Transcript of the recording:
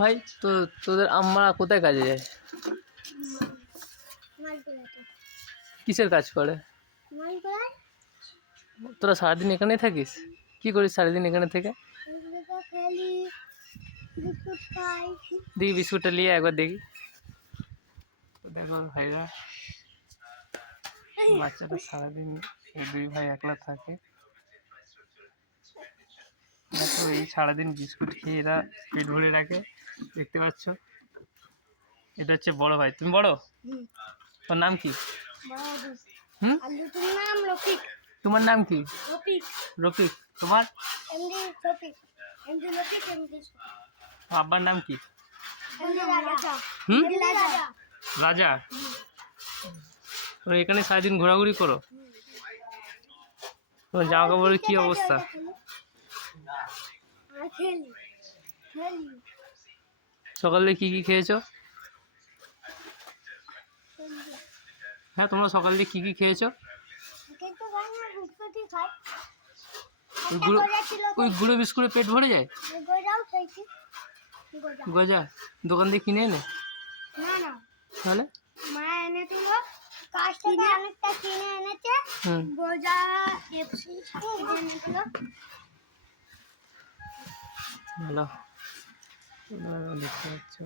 ভাই তো তোদের আম্মা কোথায় কাজে যায়? কিসের কাজ করে? তোরা সারাদিন এখানেই থাকিস? কি করিস সারাদিন এখানে থেকে? দেখি বিস্কুটটা নিয়ে একবার দেখি। দেখো ভাইরা, বাচ্চাটা সারাদিন এই দুই ভাই একলা থাকে। দেখো এই সারাদিন বিস্কুট খেয়ে এরা পেট ভরে রাখে, দেখতে পাচ্ছ। এটা হচ্ছে বড় ভাই। তুমি বড়? তোর নাম কি? হুম, তোমার নাম কি? রফিক। তোমার? আব্বার নাম কি? হুম, রাজা। তোমরা এখানে সারাদিন ঘোরাঘুরি করো? তোমার জামা কাপড়ের কি অবস্থা? সকালে কি কি খেয়েছো? হ্যাঁ, তোমরা সকালে কি কি খেয়েছো? ওই গুঁড়ো বিস্কুটে পেট ভরে যায়? গজা দোকান থেকে কিনে এনে? তাহলে ভালো দেখতে পাচ্ছ।